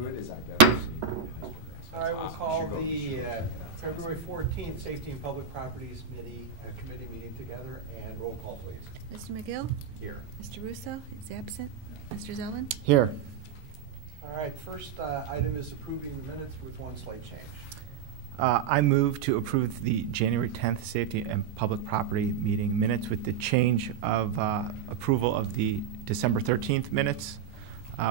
good as I've ever seen. All right, we'll call the February 14th Safety and Public Properties Committee meeting together, and roll call, please. Mr. McGill? Here. Mr. Russo is absent. Mr. Zellin? Here. All right, first item is approving the minutes with one slight change. I move to approve the January 10th Safety and Public Property meeting minutes with the change of approval of the December 13th minutes,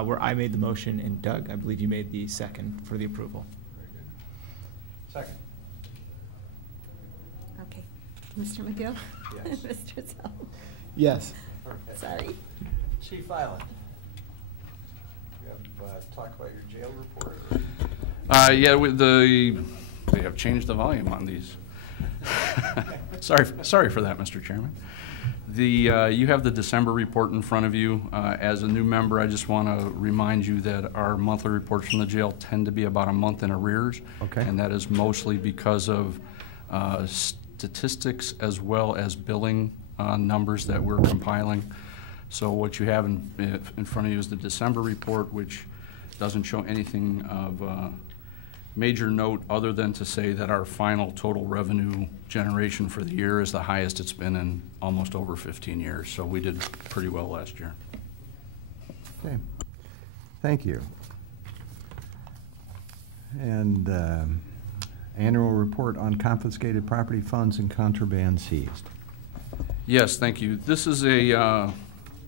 where I made the motion and Doug, I believe you made the second for the approval. Very good. Second. Okay. Mr. McGill? Yes. Mr. Zellin? Yes. Okay. Sorry. Chief Island. You have talk about your jail report. Yeah, they have changed the volume on these. Sorry for that, Mr. Chairman. You have the December report in front of you. As a new member, I just want to remind you that our monthly reports from the jail tend to be about a month in arrears. Okay. And that is mostly because of statistics as well as billing numbers that we're compiling. So what you have in front of you is the December report, which doesn't show anything of major note other than to say that our final total revenue generation for the year is the highest it's been in almost over 15 years. So we did pretty well last year. Okay. Thank you. And annual report on confiscated property, funds, and contraband seized. Yes, thank you. This is a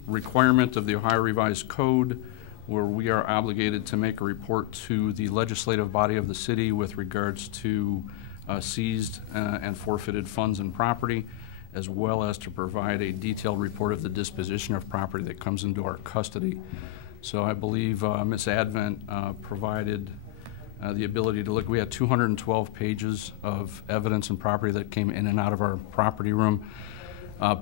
requirement of the Ohio Revised Code where we are obligated to make a report to the legislative body of the city with regards to seized and forfeited funds and property, as well as to provide a detailed report of the disposition of property that comes into our custody. So I believe Ms. Advent provided the ability to look. We had 212 pages of evidence and property that came in and out of our property room.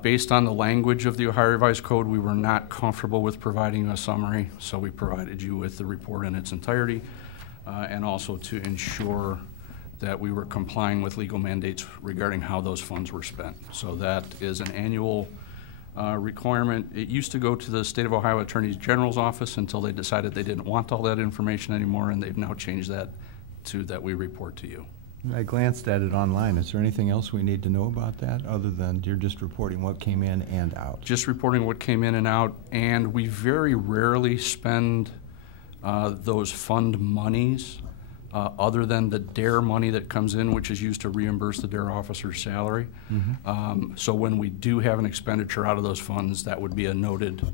Based on the language of the Ohio Revised Code, we were not comfortable with providing a summary, so we provided you with the report in its entirety, and also to ensure that we were complying with legal mandates regarding how those funds were spent. So that is an annual requirement. It used to go to the State of Ohio Attorney General's office until they decided they didn't want all that information anymore, and they've now changed that to that we report to you. I glanced at it online. Is there anything else we need to know about that other than you're just reporting what came in and out? Just reporting what came in and out, and we very rarely spend those fund monies other than the DARE money that comes in, which is used to reimburse the DARE officer's salary. Mm-hmm. So when we do have an expenditure out of those funds, that would be a noted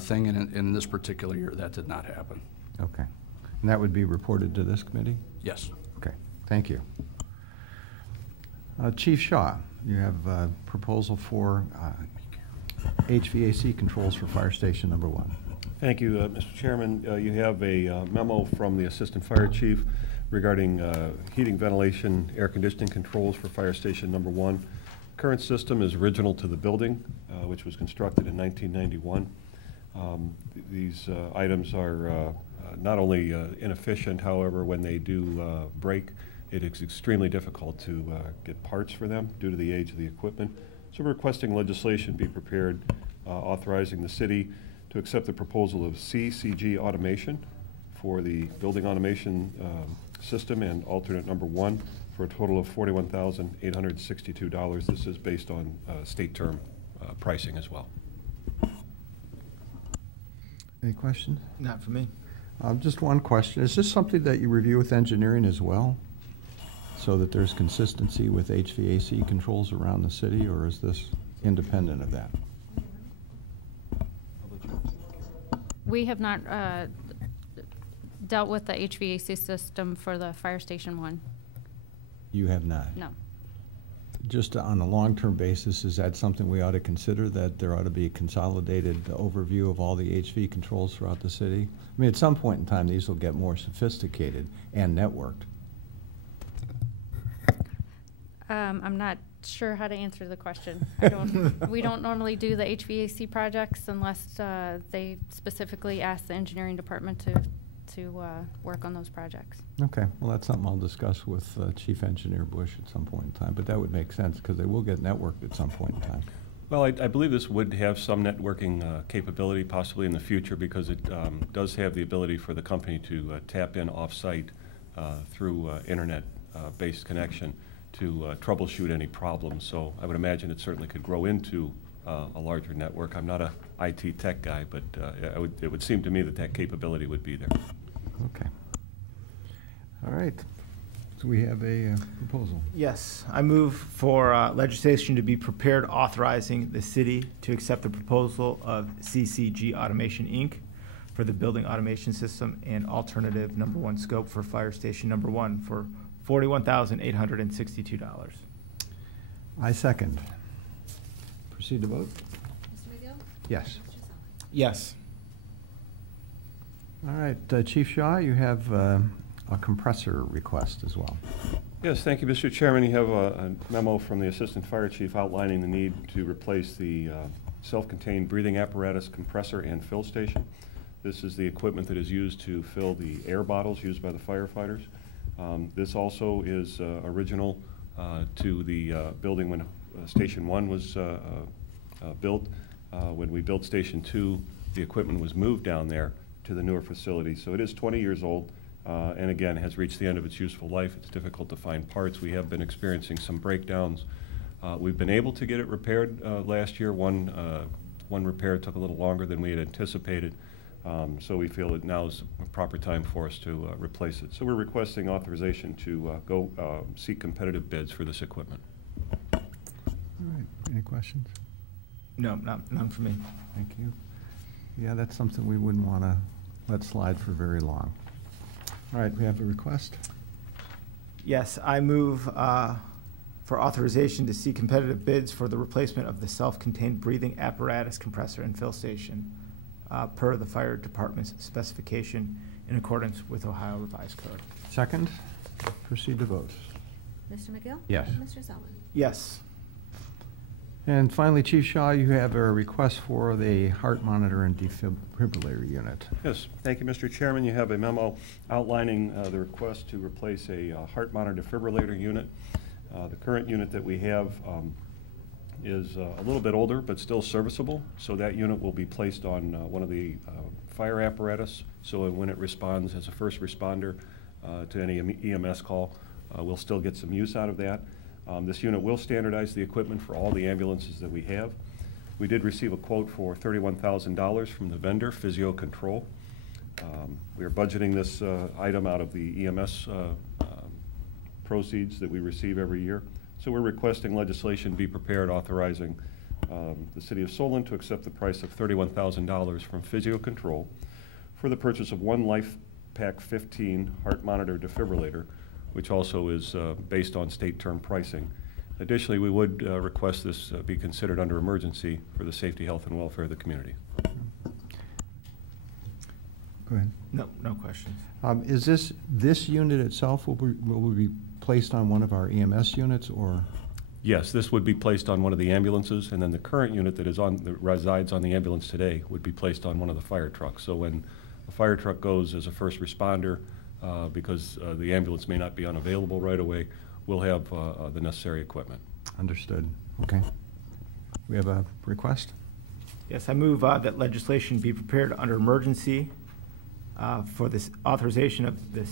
thing, and in this particular year, that did not happen. Okay. And that would be reported to this committee? Yes. Okay. Thank you. Chief Shaw, you have a proposal for HVAC controls for Fire Station Number 1. Thank you, Mr. Chairman. You have a memo from the Assistant Fire Chief regarding heating, ventilation, air conditioning controls for Fire Station Number 1. Current system is original to the building, which was constructed in 1991. These items are not only inefficient, however, when they do break, it is extremely difficult to get parts for them due to the age of the equipment. So we're requesting legislation be prepared authorizing the city to accept the proposal of CCG Automation for the building automation system and alternate number 1 for a total of $41,862. This is based on state term pricing as well. Any questions? Not for me. Just one question. Is this something that you review with engineering as well, so that there's consistency with HVAC controls around the city, or is this independent of that? We have not dealt with the HVAC system for the Fire Station 1. You have not? No. Just on a long-term basis, is that something we ought to consider, that there ought to be a consolidated overview of all the HV controls throughout the city? I mean, at some point in time, these will get more sophisticated and networked. I'm not sure how to answer the question. We don't normally do the HVAC projects unless they specifically ask the engineering department to work on those projects. Okay, well, that's something I'll discuss with Chief Engineer Bush at some point in time, but that would make sense because they will get networked at some point in time. Well, I believe this would have some networking capability possibly in the future because it does have the ability for the company to tap in off-site through internet-based connection to troubleshoot any problems. So I would imagine it certainly could grow into a larger network. I'm not a IT tech guy, but it would seem to me that that capability would be there. Okay. All right. So we have a proposal. Yes, I move for legislation to be prepared authorizing the city to accept the proposal of CCG Automation, Inc. for the building automation system and alternative number 1 scope for fire station number 1 for $41,862. I second. Proceed to vote? Mr. McGill? Yes. Mr. Sullivan? Yes. All right, Chief Shaw, you have a compressor request as well. Yes, thank you, Mr. Chairman. You have a memo from the Assistant Fire Chief outlining the need to replace the self-contained breathing apparatus compressor and fill station. This is the equipment that is used to fill the air bottles used by the firefighters. This also is original to the building when Station 1 was built. When we built Station 2, the equipment was moved down there to the newer facility. So it is 20 years old. And again, has reached the end of its useful life. It's difficult to find parts. We have been experiencing some breakdowns. We've been able to get it repaired last year. One repair took a little longer than we had anticipated. So we feel that now is a proper time for us to replace it. So we're requesting authorization to go seek competitive bids for this equipment. All right, any questions? No, none for me. Thank you. Yeah, that's something we wouldn't want to let slide for very long. All right, we have a request. Yes, I move for authorization to seek competitive bids for the replacement of the self-contained breathing apparatus compressor and fill station per the fire department's specification in accordance with Ohio Revised Code. Second, proceed to vote. Mr. McGill? Yes. Mr. Sullivan? Yes. And finally, Chief Shaw, you have a request for the heart monitor and defibrillator unit. Yes, thank you, Mr. Chairman. You have a memo outlining the request to replace a heart monitor defibrillator unit. The current unit that we have is a little bit older, but still serviceable. So that unit will be placed on one of the fire apparatus. So when it responds as a first responder to any EMS call, we'll still get some use out of that. This unit will standardize the equipment for all the ambulances that we have. We did receive a quote for $31,000 from the vendor, Physio Control. We are budgeting this item out of the EMS proceeds that we receive every year. So we're requesting legislation be prepared authorizing the City of Solon to accept the price of $31,000 from Physio Control for the purchase of one LifePak 15 heart monitor defibrillator, which also is based on state term pricing. Additionally, we would request this be considered under emergency for the safety, health, and welfare of the community. Go ahead. No questions. Is this unit itself will be placed on one of our EMS units, or? Yes, this would be placed on one of the ambulances, and then the current unit that resides on the ambulance today would be placed on one of the fire trucks. So when a fire truck goes as a first responder, because the ambulance may not be unavailable right away, we'll have the necessary equipment. Understood. Okay. We have a request? Yes, I move that legislation be prepared under emergency for this authorization of the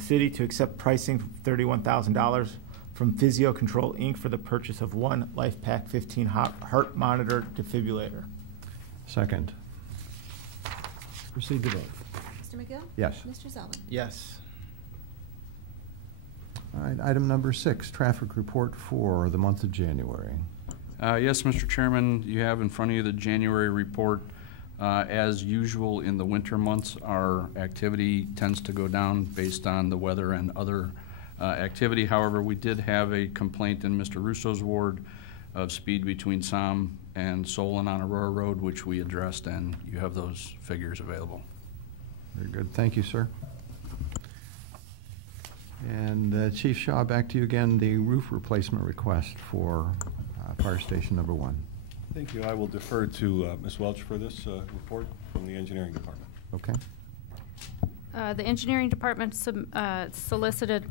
city to accept pricing of $31,000 from Physio Control, Inc. for the purchase of one LifePak 15 heart monitor defibrillator. Second. Proceed to vote. Mr. McGill? Yes. Mr. Sullivan? Yes. All right, item number 6, traffic report for the month of January. Yes, Mr. Chairman, you have in front of you the January report. As usual in the winter months, our activity tends to go down based on the weather and other activity. However, we did have a complaint in Mr. Russo's ward of speed between Somme and Solon on Aurora Road, which we addressed, and you have those figures available. Very good. Thank you, sir. And Chief Shaw, back to you again, the roof replacement request for Fire Station number 1. Thank you. I will defer to Ms. Welch for this report from the engineering department. Okay. The engineering department solicited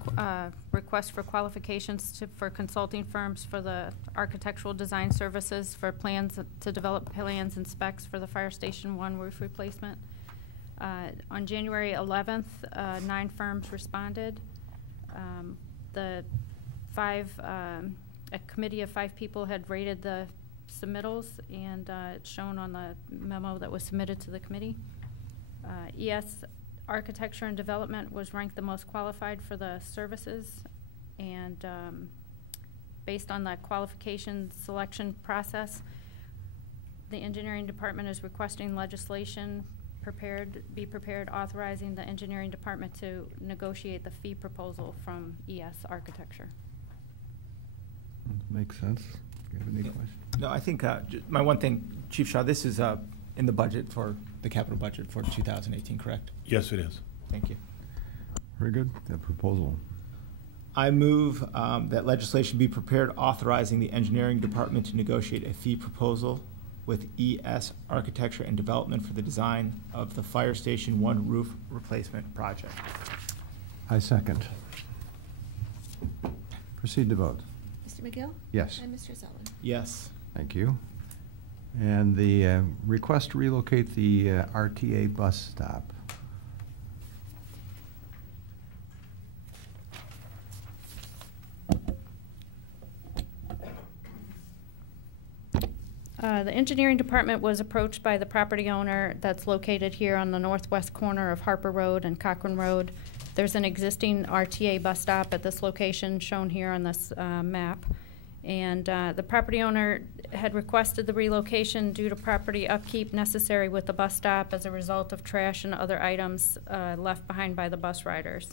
requests for qualifications for consulting firms for the architectural design services for plans to develop plans and specs for the Fire Station 1 roof replacement. On January 11th, 9 firms responded. A committee of 5 people had rated the submittals, and it's shown on the memo that was submitted to the committee. ES Architecture and Development was ranked the most qualified for the services, and based on the qualification selection process, the engineering department is requesting legislation be prepared authorizing the engineering department to negotiate the fee proposal from ES Architecture. Makes sense. Do you have any questions? No, I think my one thing, Chief Shaw, this is in the budget for the capital budget for 2018, correct? Yes, it is. Thank you. Very good. That proposal. I move that legislation be prepared authorizing the engineering department to negotiate a fee proposal with ES Architecture and Development for the design of the Fire Station 1 roof replacement project. I second. Proceed to vote. Mr. McGill? Yes. And Mr. Zeller? Yes. Thank you. And the request to relocate the RTA bus stop. The engineering department was approached by the property owner that's located here on the northwest corner of Harper Road and Cochran Road. There's an existing RTA bus stop at this location shown here on this map. And the property owner had requested the relocation due to property upkeep necessary with the bus stop as a result of trash and other items left behind by the bus riders.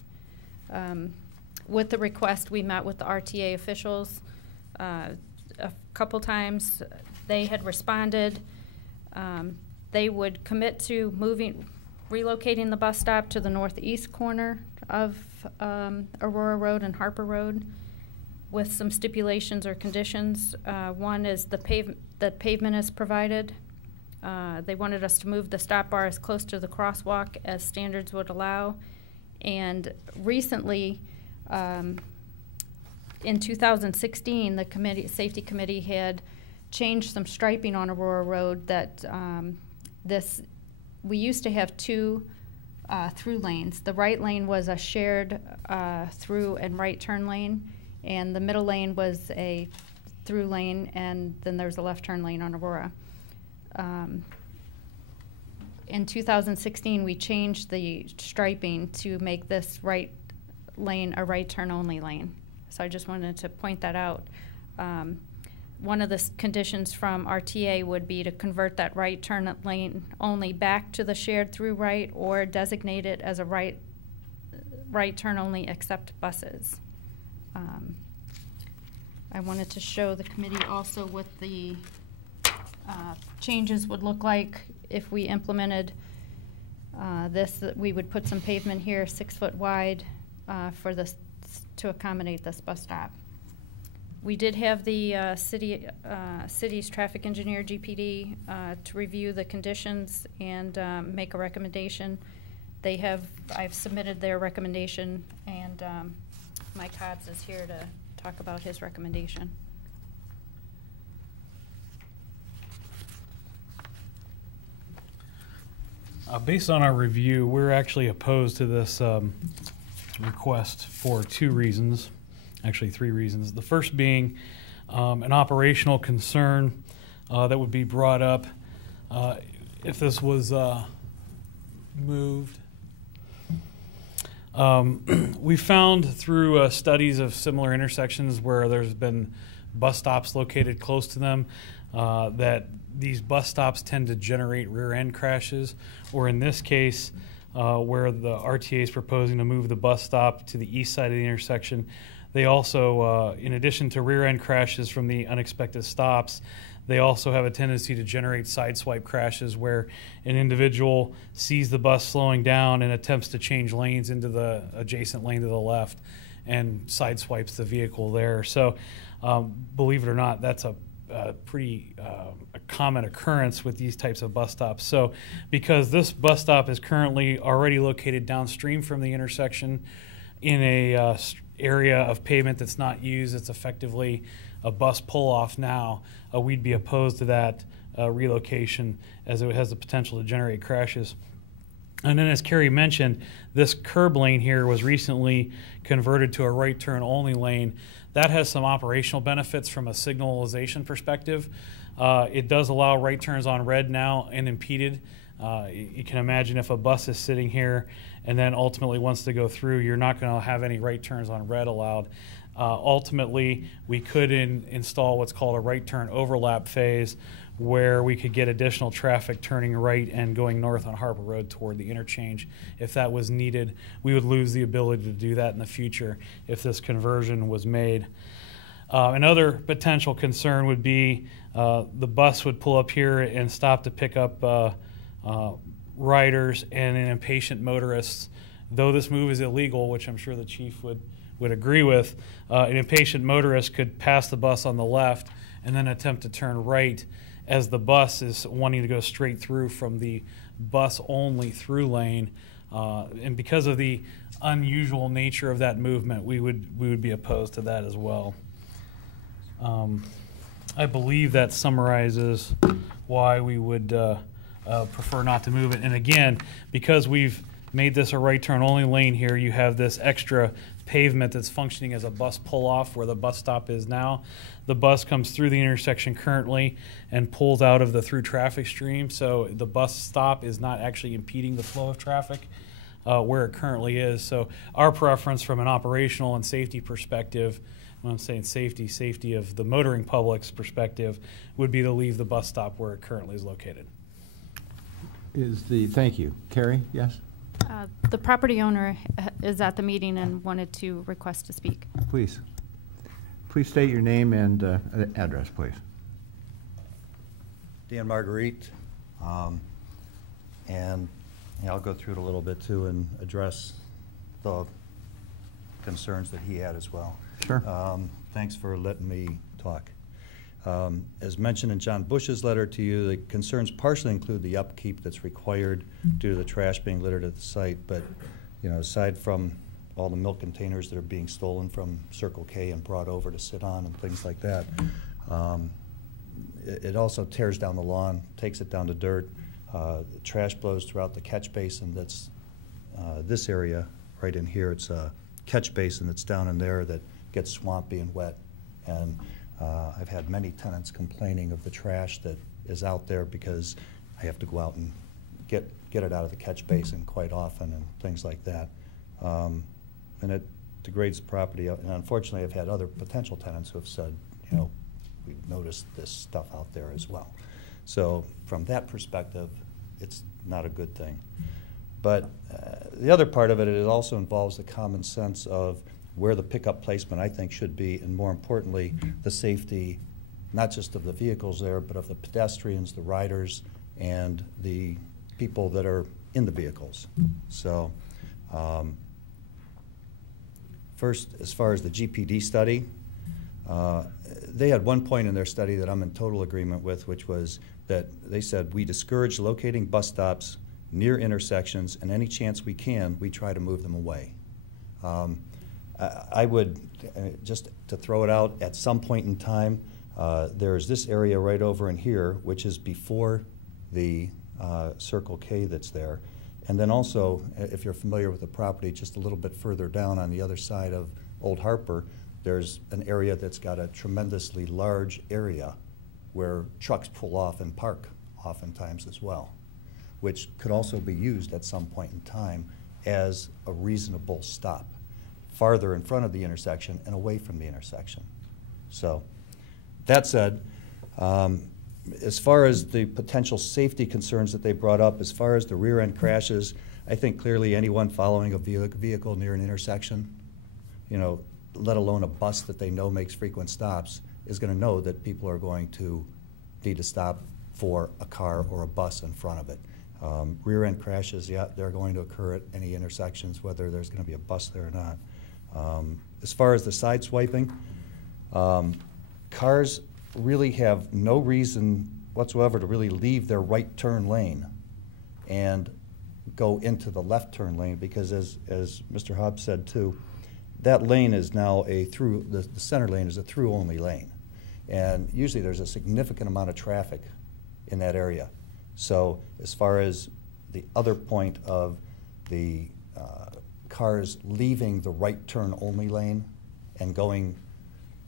With the request, we met with the RTA officials a couple times. They had responded. They would commit to relocating the bus stop to the northeast corner of Aurora Road and Harper Road with some stipulations or conditions. One is the pavement is provided. They wanted us to move the stop bar as close to the crosswalk as standards would allow. And recently, in 2016, the safety committee had changed some striping on Aurora Road that we used to have 2 through lanes. The right lane was a shared through and right turn lane, and the middle lane was a through lane, and then there's a left turn lane on Aurora. In 2016, we changed the striping to make this right lane a right turn only lane. So I just wanted to point that out. One of the conditions from RTA would be to convert that right turn lane only back to the shared through right, or designate it as a right turn only except buses. I wanted to show the committee also what the changes would look like if we implemented this. That we would put some pavement here 6 foot wide for this to accommodate this bus stop. We did have the city's traffic engineer, GPD, to review the conditions and make a recommendation. I've submitted their recommendation, and Mike Hobbs is here to talk about his recommendation. Based on our review, we're actually opposed to this request for 2 reasons. Actually 3 reasons. The first being an operational concern that would be brought up if this was moved. We found through studies of similar intersections where there's been bus stops located close to them that these bus stops tend to generate rear-end crashes, or in this case, where the RTA is proposing to move the bus stop to the east side of the intersection, they also, in addition to rear-end crashes from the unexpected stops, they also have a tendency to generate sideswipe crashes where an individual sees the bus slowing down and attempts to change lanes into the adjacent lane to the left and sideswipes the vehicle there. So believe it or not, that's a pretty a common occurrence with these types of bus stops. So because this bus stop is currently already located downstream from the intersection in a area of pavement that's not used, it's effectively a bus pull-off now, we'd be opposed to that relocation as it has the potential to generate crashes. And then, as Carrie mentioned, this curb lane here was recently converted to a right turn only lane. That has some operational benefits from a signalization perspective. It does allow right turns on red now unimpeded. You can imagine if a bus is sitting here and then ultimately wants to go through, you're not going to have any right turns on red allowed. Ultimately, we could install what's called a right turn overlap phase, where we could get additional traffic turning right and going north on Harbor Road toward the interchange. If that was needed, we would lose the ability to do that in the future if this conversion was made. Another potential concern would be the bus would pull up here and stop to pick up riders and impatient motorists. Though this move is illegal, which I'm sure the chief would agree with, an impatient motorist could pass the bus on the left and then attempt to turn right as the bus is wanting to go straight through from the bus only through lane. And because of the unusual nature of that movement, we would be opposed to that as well. I believe that summarizes why we would prefer not to move it. And again, because we've made this a right turn only lane here, you have this extra pavement that's functioning as a bus pull-off where the bus stop is now. The bus comes through the intersection currently and pulls out of the through traffic stream, so the bus stop is not actually impeding the flow of traffic where it currently is. So our preference from an operational and safety perspective, when I'm saying safety of the motoring public's perspective, would be to leave the bus stop where it currently is located. Thank you. Carrie, yes? The property owner is at the meeting and wanted to request to speak. Please. Please state your name and address, please. Dan Marguerite, and I'll go through it a little bit too and address the concerns that he had as well. Sure. Thanks for letting me talk. As mentioned in John Bush's letter to you, the concerns partially include the upkeep that's required due to the trash being littered at the site, but aside from all the milk containers that are being stolen from Circle K and brought over to sit on and things like that, it also tears down the lawn, takes it down to dirt. The trash blows throughout the catch basin that's this area right in here. It's a catch basin that's down in there that gets swampy and wet. And I've had many tenants complaining of the trash that is out there because I have to go out and get it out of the catch basin quite often and things like that. And it degrades the property. And unfortunately, I've had other potential tenants who have said, we've noticed this stuff out there as well. So from that perspective, it's not a good thing. But the other part of it also involves the common sense of where the pickup placement, I think, should be, and more importantly, the safety, not just of the vehicles there, but of the pedestrians, the riders, and the people that are in the vehicles. So first, as far as the GPD study, they had one point in their study that I'm in total agreement with, which was that they said, we discourage locating bus stops near intersections, and any chance we can, we try to move them away. I would, just to throw it out, at some point in time, there's this area right over in here, which is before the Circle K that's there. And then also, if you're familiar with the property, just a little bit further down on the other side of Old Harper, there's an area that's got a tremendously large area where trucks pull off and park oftentimes as well, which could also be used at some point in time as a reasonable stop, farther in front of the intersection and away from the intersection. So that said, as far as the potential safety concerns that they brought up, as far as the rear end crashes, I think clearly anyone following a vehicle near an intersection, let alone a bus that they know makes frequent stops, is going to know that people are going to need to stop for a car or a bus in front of it. Rear end crashes, yeah, they're going to occur at any intersections, whether there's going to be a bus there or not. As far as the side swiping, cars really have no reason whatsoever to really leave their right turn lane and go into the left turn lane, because as Mr. Hobbs said too, that lane is now a through, the center lane is a through only lane. And usually there's a significant amount of traffic in that area. So as far as the other point of the cars leaving the right turn only lane and going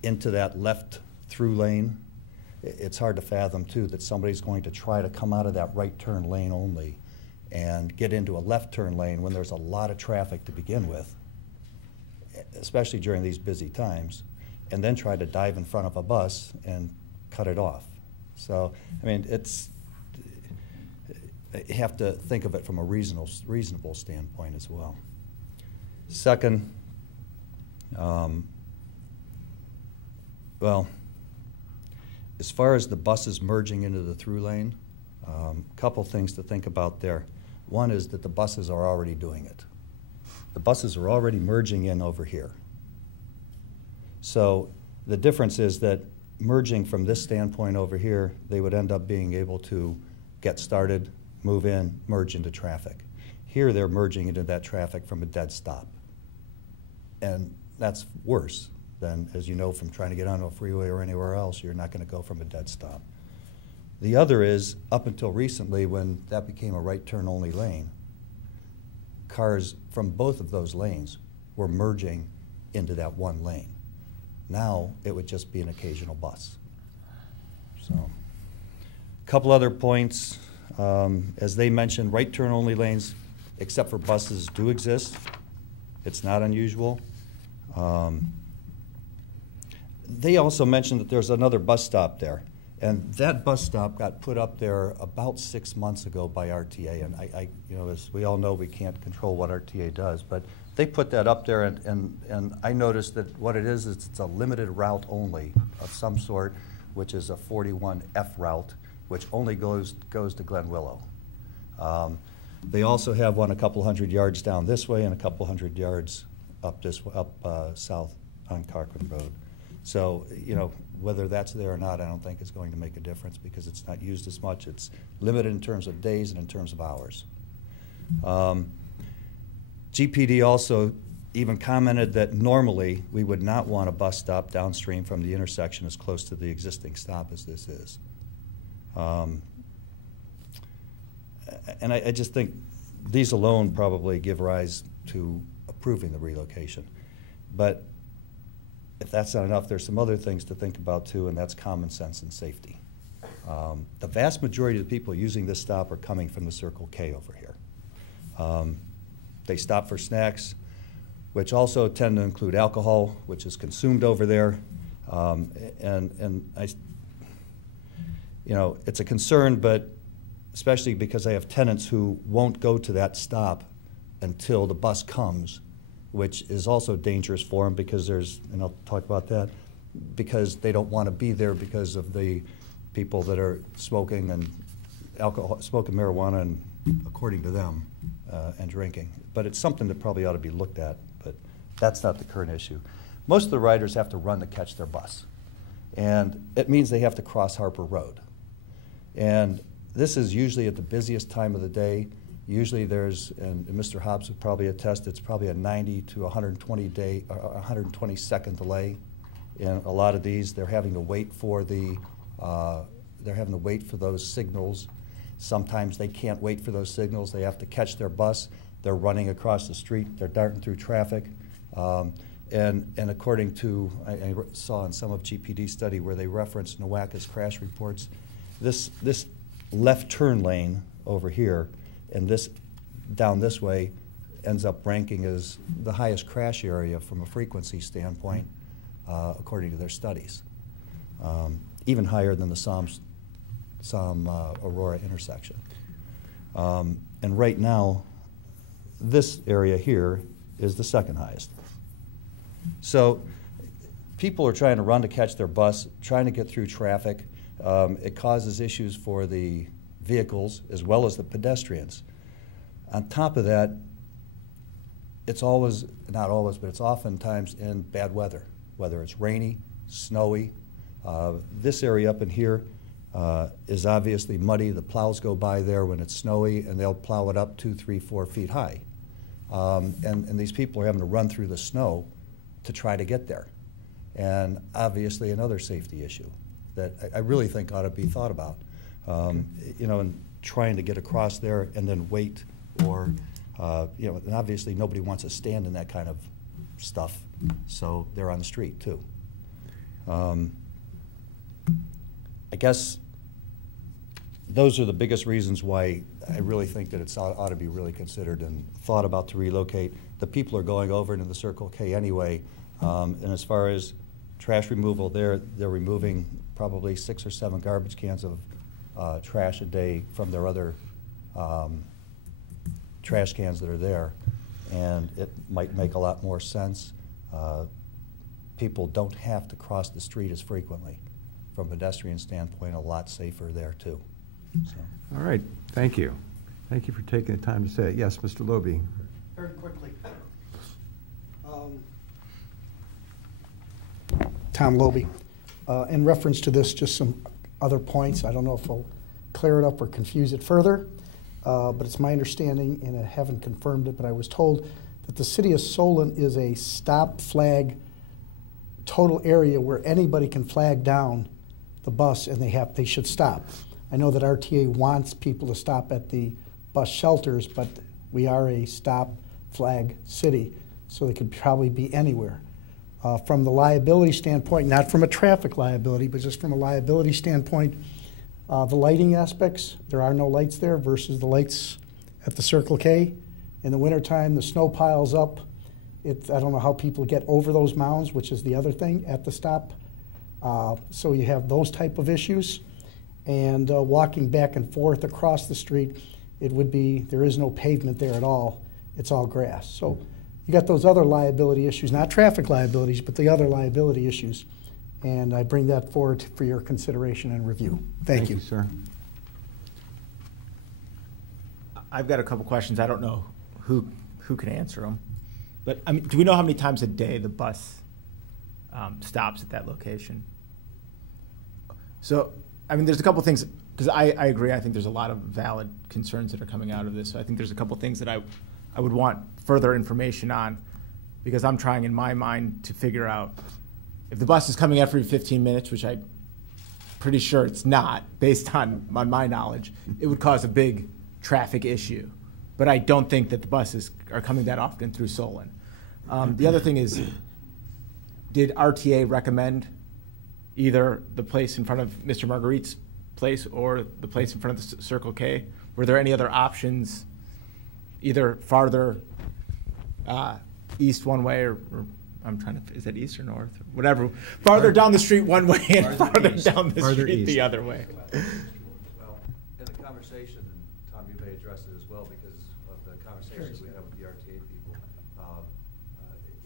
into that left through lane, it's hard to fathom too that somebody's going to try to come out of that right turn lane only and get into a left turn lane when there's a lot of traffic to begin with, especially during these busy times, and then try to dive in front of a bus and cut it off. So, I mean, you have to think of it from a reasonable standpoint as well. Second, well, as far as the buses merging into the through lane, a couple things to think about there. One is that the buses are already doing it. The buses are already merging in over here. So the difference is that merging from this standpoint over here, they would end up being able to get started, move in, merge into traffic. Here they're merging into that traffic from a dead stop. And that's worse than, as you know from trying to get onto a freeway or anywhere else, you're not going to go from a dead stop. The other is, up until recently when that became a right turn only lane, cars from both of those lanes were merging into that one lane. Now it would just be an occasional bus. So, a couple other points. As they mentioned, right turn only lanes, except for buses, do exist. It's not unusual. They also mentioned that there's another bus stop there. And that bus stop got put up there about 6 months ago by RTA. And you know, as we all know, we can't control what RTA does, but they put that up there, and I noticed that what it is it's a limited route only of some sort, which is a 41F route, which only goes to Glen Willow. They also have one a couple hundred yards down this way and a couple hundred yards up south on Cochran Road. So, you know, whether that's there or not, I don't think is going to make a difference because it's not used as much. It's limited in terms of days and in terms of hours. GPD also even commented that normally we would not want a bus stop downstream from the intersection as close to the existing stop as this is. And I just think these alone probably give rise to approving the relocation. But if that's not enough, there's some other things to think about too, and that's common sense and safety. The vast majority of the people using this stop are coming from the Circle K over here. They stop for snacks, which also tend to include alcohol, which is consumed over there. And I, you know, it's a concern, but especially because I have tenants who won't go to that stop until the bus comes, which is also dangerous for them because there's, and I'll talk about that, because they don't want to be there because of the people that are smoking and alcohol, smoking marijuana, and according to them, and drinking. But it's something that probably ought to be looked at, but that's not the current issue. Most of the riders have to run to catch their bus, and it means they have to cross Harper Road. And this is usually at the busiest time of the day. Usually there's, and Mr. Hobbs would probably attest, it's probably a 90 to 120 second delay in a lot of these. They're having to wait for those signals. Sometimes they can't wait for those signals. They have to catch their bus. They're running across the street. They're darting through traffic. And according to, I saw in some of GPD's study where they referenced NOACA's crash reports, this left turn lane over here and this down this way ends up ranking as the highest crash area from a frequency standpoint, according to their studies, even higher than the Aurora intersection. And right now, this area here is the second highest. So people are trying to run to catch their bus, trying to get through traffic. It causes issues for the vehicles as well as the pedestrians. On top of that, it's always, not always, but it's oftentimes in bad weather, whether it's rainy, snowy, This area up in here is obviously muddy. The plows go by there when it's snowy, and they'll plow it up 2, 3, 4 feet high. And these people are having to run through the snow to try to get there. And obviously another safety issue that I really think ought to be thought about. You know, and trying to get across there and then wait, or, you know, and obviously nobody wants to stand in that kind of stuff, so they're on the street too. I guess those are the biggest reasons why I really think that it ought to be really considered and thought about to relocate. The people are going over into the Circle K anyway, and as far as trash removal, they're removing probably 6 or 7 garbage cans of trash a day from their other trash cans that are there, and it might make a lot more sense. People don't have to cross the street as frequently. From a pedestrian standpoint, a lot safer there too. So. All right, thank you. Thank you for taking the time to say it. Yes, Mr. Loby. Very quickly. Tom Loby. In reference to this, just some other points. I don't know if I'll clear it up or confuse it further, but it's my understanding, and I haven't confirmed it, but I was told that the city of Solon is a stop flag total area where anybody can flag down the bus and they should stop. I know that RTA wants people to stop at the bus shelters, but we are a stop flag city, so they could probably be anywhere. From the liability standpoint, not from a traffic liability, but just from a liability standpoint, the lighting aspects, there are no lights there versus the lights at the Circle K. In the wintertime, the snow piles up. I don't know how people get over those mounds, which is the other thing at the stop. So you have those type of issues. And walking back and forth across the street, there is no pavement there at all. It's all grass. So you got those other liability issues, not traffic liabilities, but the other liability issues. And I bring that forward for your consideration and review. Thank you, sir. I've got a couple questions. I don't know who can answer them. But I mean, do we know how many times a day the bus stops at that location? So, I mean, there's a couple things, because I agree. I think there's a lot of valid concerns that are coming out of this. So I think there's a couple things that I would want further information on, because I'm trying in my mind to figure out if the bus is coming every 15 minutes, which I'm pretty sure it's not, based on my knowledge, it would cause a big traffic issue. But I don't think that the buses are coming that often through Solon. The other thing is, did RTA recommend either the place in front of Mr. Marguerite's place or the place in front of the Circle K? Were there any other options, either farther east one way, or I'm trying to, is that east or north? Whatever. Farther down the street one way and farther down the street the other way. Well, in the conversation, and Tom, you may address it as well because of the conversations we had with the RTA people,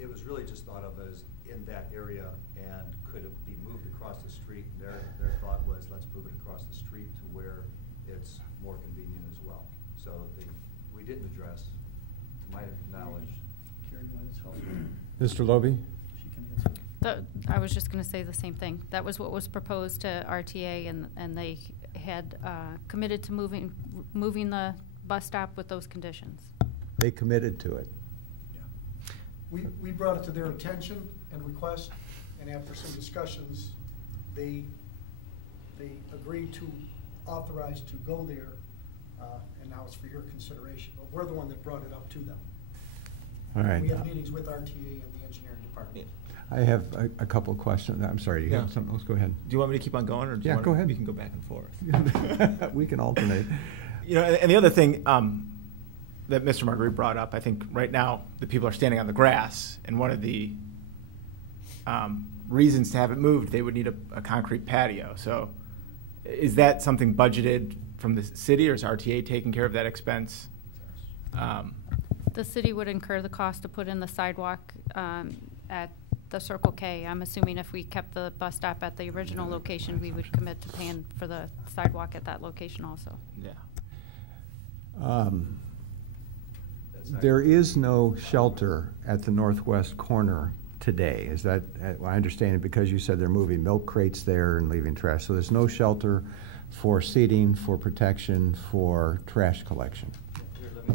it was really just thought of as in that area, and could it be moved across the street? Their thought was, let's move it across the street to where it's more convenient as well. So we didn't address, to my knowledge. Mr. Loby? I was just going to say the same thing. That was what was proposed to RTA, and they had committed to moving the bus stop with those conditions. They committed to it. We brought it to their attention and request, and after some discussions, they agreed to authorize to go there, and now it's for your consideration. But we're the one that brought it up to them. All right. We have meetings with RTA and the engineering department. I have a couple of questions. I'm sorry, do you have Yeah. something else? Go ahead. Do you want me to keep on going, or do you Yeah, want go ahead. We can go back and forth. We can alternate. You know, and the other thing that Mr. Marguerite brought up, I think right now the people are standing on the grass, and one of the reasons to have it moved, they would need a concrete patio. So is that something budgeted from the city, or is RTA taking care of that expense? The city would incur the cost to put in the sidewalk at the Circle K. I'm assuming if we kept the bus stop at the original location, we would commit to paying for the sidewalk at that location also. Yeah. There is no shelter at the northwest corner today. Is that, I understand it because you said they're moving milk crates there and leaving trash. So there's no shelter for seating, for protection, for trash collection. Here, let me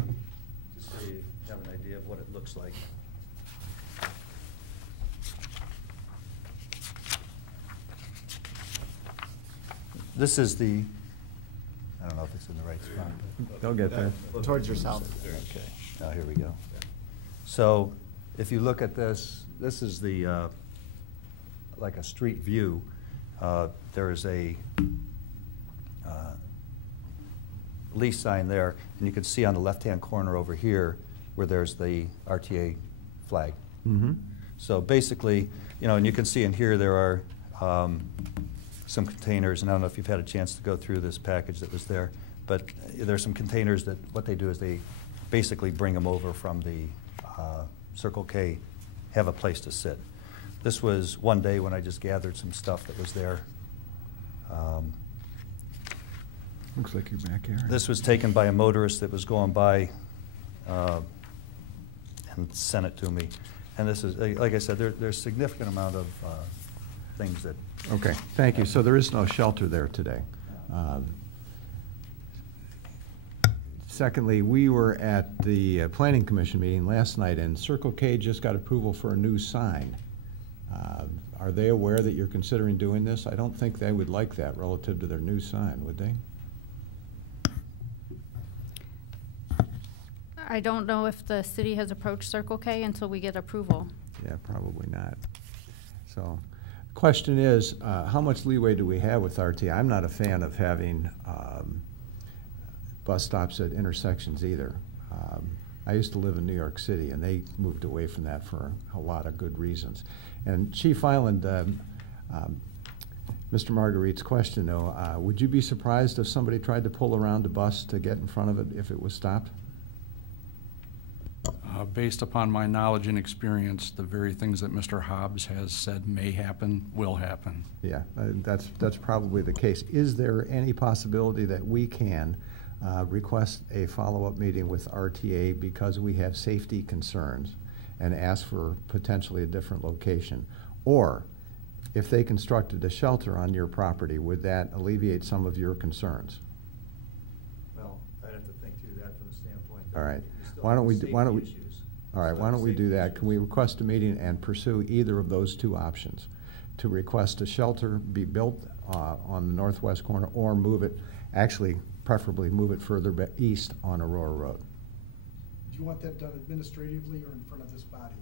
just so you have an idea of what it looks like. This is the, I don't know if it's in the right spot. They'll get there. Towards yourself. Okay, now here we go. So if you look at this, this is the, like a street view. There is a lease sign there, and you can see on the left-hand corner over here where there's the RTA flag. Mm-hmm. So basically, you know, and you can see in here there are some containers, and I don't know if you've had a chance to go through this package that was there, but there's some containers that what they do is they basically bring them over from the Circle K, have a place to sit. This was one day when I just gathered some stuff that was there. Looks like you're back here. This was taken by a motorist that was going by and sent it to me. And this is, like I said, there's a significant amount of things that... Okay, thank you. So there is no shelter there today. Secondly, we were at the Planning Commission meeting last night, and Circle K just got approval for a new sign. Are they aware that you're considering doing this? I don't think they would like that relative to their new sign, would they? I don't know if the city has approached Circle K until we get approval. Yeah, probably not. So, question is, how much leeway do we have with RT? I'm not a fan of having bus stops at intersections either. I used to live in New York City, and they moved away from that for a lot of good reasons. And Chief Island, Mr. Marguerite's question, though, would you be surprised if somebody tried to pull around a bus to get in front of it if it was stopped? Based upon my knowledge and experience, the very things that Mr. Hobbs has said may happen, will happen. Yeah, that's probably the case. Is there any possibility that we can request a follow-up meeting with RTA because we have safety concerns and ask for potentially a different location? Or if they constructed a shelter on your property, would that alleviate some of your concerns? Well, I'd have to think through that from the standpoint. All right. Why don't we do that? Can we request a meeting and pursue either of those two options? To request a shelter be built on the northwest corner, or move it, actually preferably move it further east on Aurora Road. Do you want that done administratively or in front of this body?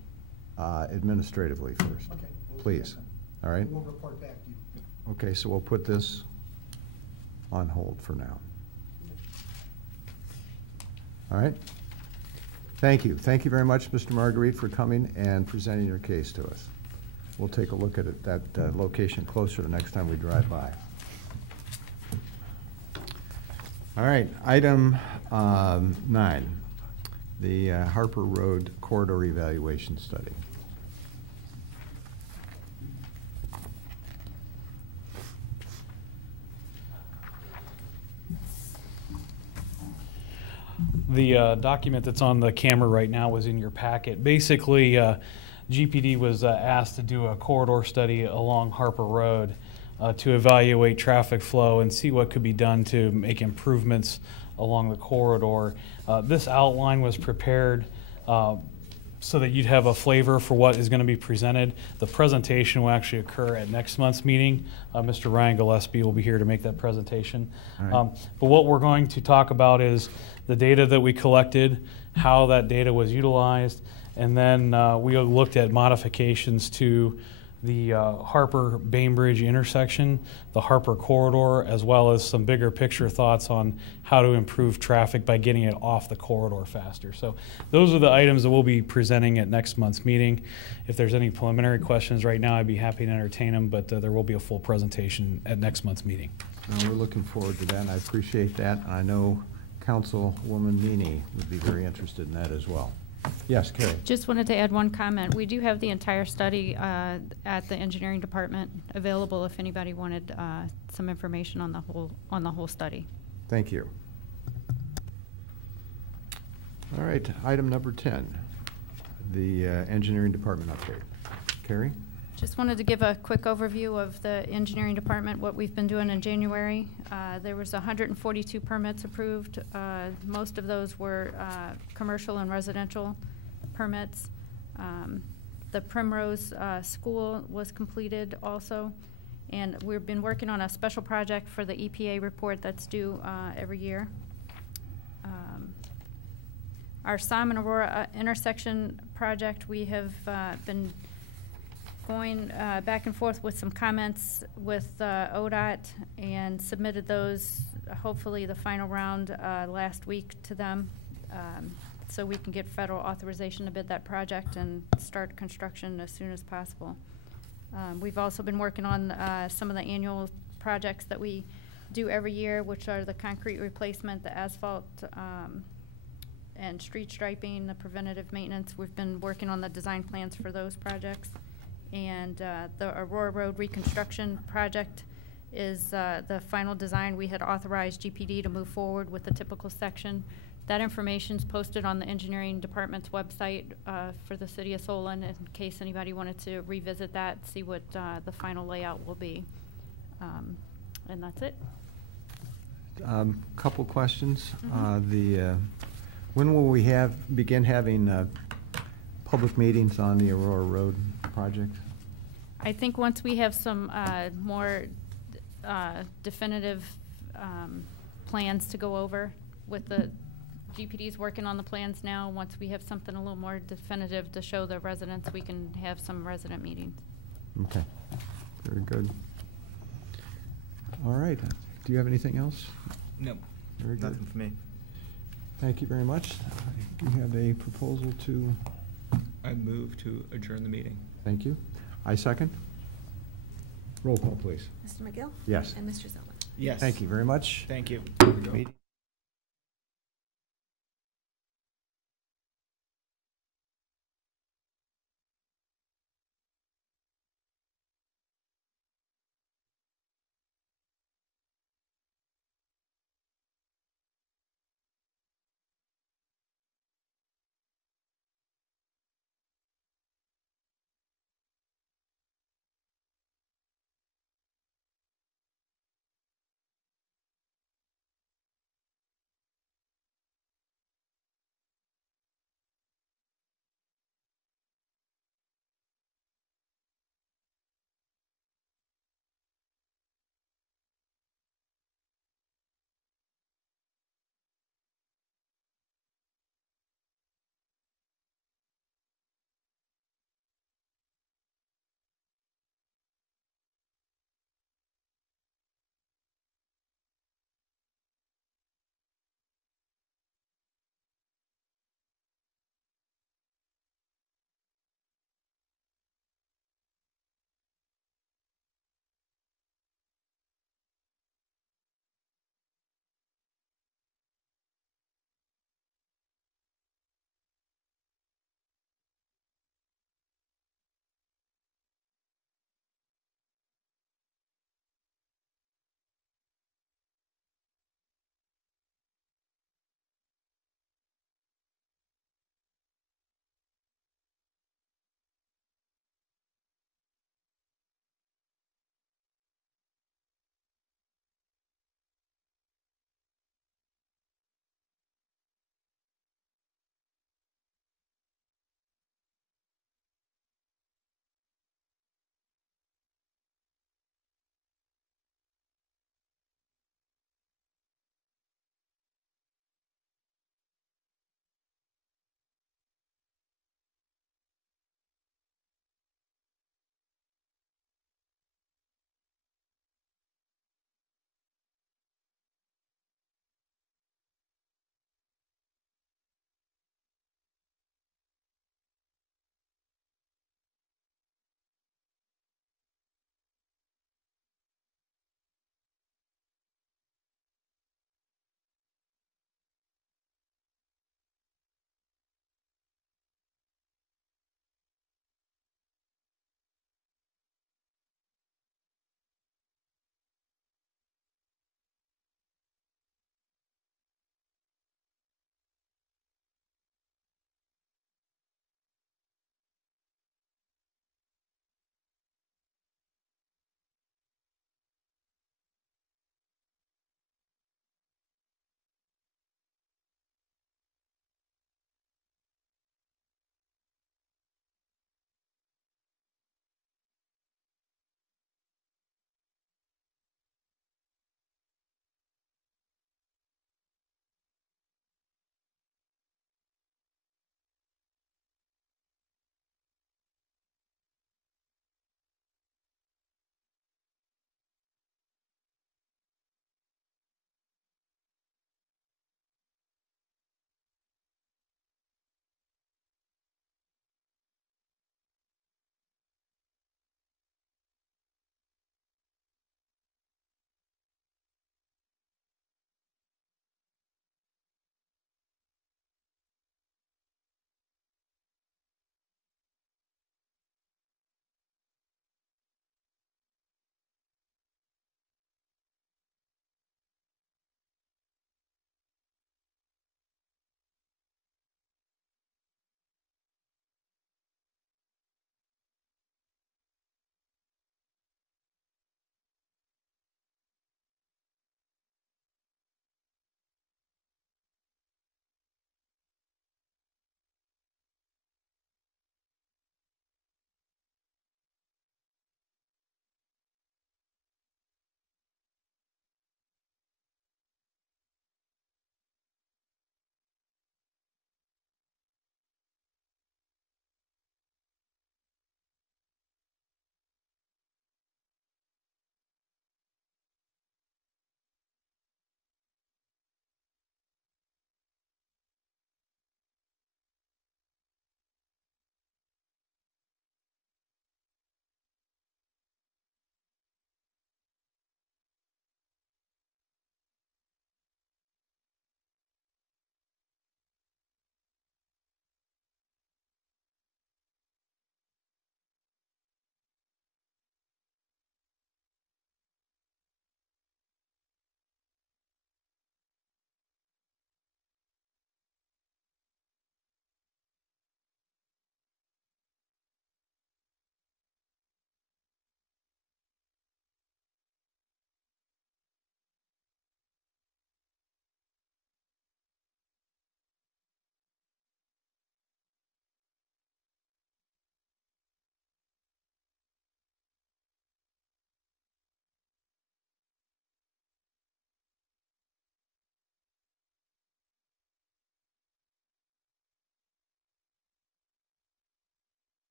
Administratively first. Okay. We'll do Please. that then. All right? We'll report back to you. Okay, so we'll put this on hold for now. All right? Thank you. Thank you very much, Mr. Marguerite, for coming and presenting your case to us. We'll take a look at it, that location closer the next time we drive by. All right, item 9, the Harper Road Corridor Evaluation Study. The document that's on the camera right now was in your packet. Basically, GPD was asked to do a corridor study along Harper Road to evaluate traffic flow and see what could be done to make improvements along the corridor. This outline was prepared so that you'd have a flavor for what is going to be presented. The presentation will actually occur at next month's meeting. Mr. Ryan Gillespie will be here to make that presentation. Right. But what we're going to talk about is the data that we collected, how that data was utilized, and then we looked at modifications to the Harper-Bainbridge intersection, the Harper corridor, as well as some bigger picture thoughts on how to improve traffic by getting it off the corridor faster. So those are the items that we'll be presenting at next month's meeting. If there's any preliminary questions right now, I'd be happy to entertain them, but there will be a full presentation at next month's meeting. We're looking forward to that, and I appreciate that. I know Councilwoman Meany would be very interested in that as well. Yes, Carrie. Just wanted to add one comment. We do have the entire study at the engineering department available if anybody wanted some information on the whole study. Thank you. All right, item number 10, the engineering department update. Carrie? Just wanted to give a quick overview of the engineering department, what we've been doing in January. There was 142 permits approved. Most of those were commercial and residential permits. The Primrose School was completed also. And we've been working on a special project for the EPA report that's due every year. Our Simon Aurora intersection project, we have been going back and forth with some comments with ODOT and submitted those, hopefully the final round last week to them, so we can get federal authorization to bid that project and start construction as soon as possible. We've also been working on some of the annual projects that we do every year, which are the concrete replacement, the asphalt, and street striping, the preventative maintenance. We've been working on the design plans for those projects. And the Aurora Road reconstruction project is the final design. We had authorized GPD to move forward with the typical section. That information is posted on the engineering department's website for the city of Solon in case anybody wanted to revisit that, see what the final layout will be. And that's it. Couple questions. When will we begin having public meetings on the Aurora Road project? I think once we have some more definitive plans to go over with the GPD's working on the plans now. Once we have something a little more definitive to show the residents, we can have some resident meetings. Okay, very good. All right, do you have anything else? No, Very good. nothing for me. Thank you very much. Do you have a proposal to? I move to adjourn the meeting. Thank you. I second. Roll call, please. Mr. McGill? Yes. And Mr. Zeller? Yes. Thank you very much. Thank you. Meeting-